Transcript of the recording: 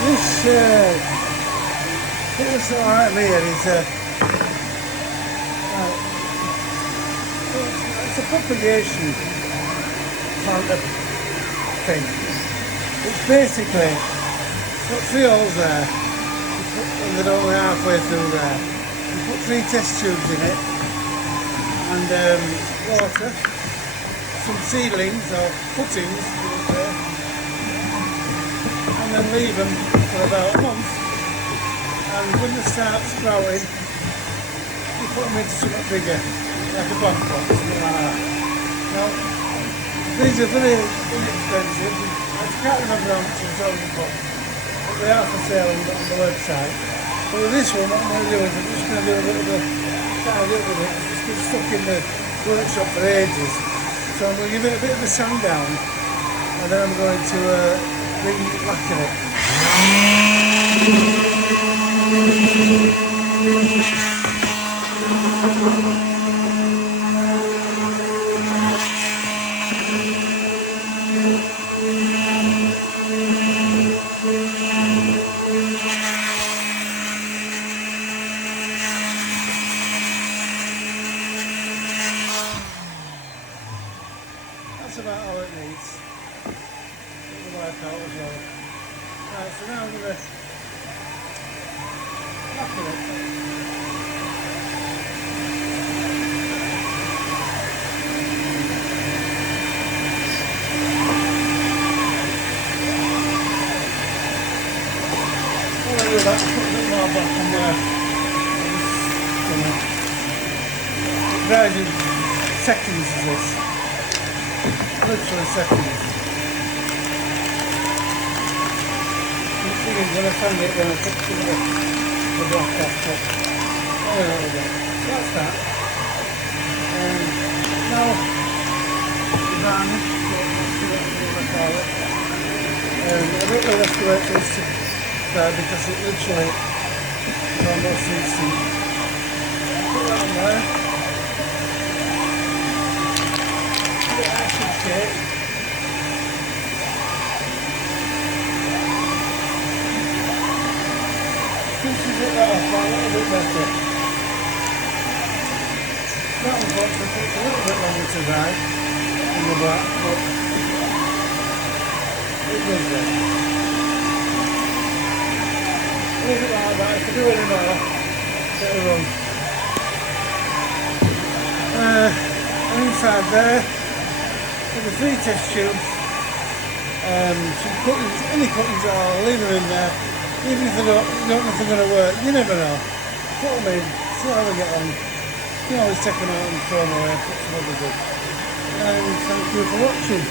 This it was alright here is it's a propagation plant thing. It's basically got 3 holes there, and they're only halfway through there. You put 3 test tubes in it, and water, some seedlings or cuttings, and then leave them for about a month. And when they start sprouting, you put them into something bigger, like a plant pot, something like that. Now, these are very inexpensive. I can't remember how much I'm talking about, but they are for sale on the website. But with this one, what I'm going to do is I'm just going to do a little bit, tidy up with it. It's just been stuck in the workshop for ages. So I'm going to give it a bit of a sand down, and then I'm going to re-lacquer it. That's about all it needs. It'll work out as well. Right, so now I'm going to lacquer it. I'll do that, put a bit more back on there. It varies in seconds is this. Literally seconds. The thing is, when I find it, then I put the block off top. Oh, there we go. So that's that. Now, the varnish, what I call it. I don't know if to wait for this to there because it literally is almost instant. Put that on there. Put it acid shape. Pinches it that off a little bit better. That unfortunately takes a little bit longer to dry in the black, but it does that. Leave it like that. If I do any more, it'll run. And inside there, with the 3 test tubes, some cuttings, any cuttings at all, leave them in there. Even if they don't know if they're going to work, you never know. Put them in, see how they get on. You can always take them out and throw them away, put some others in. And thank you for watching.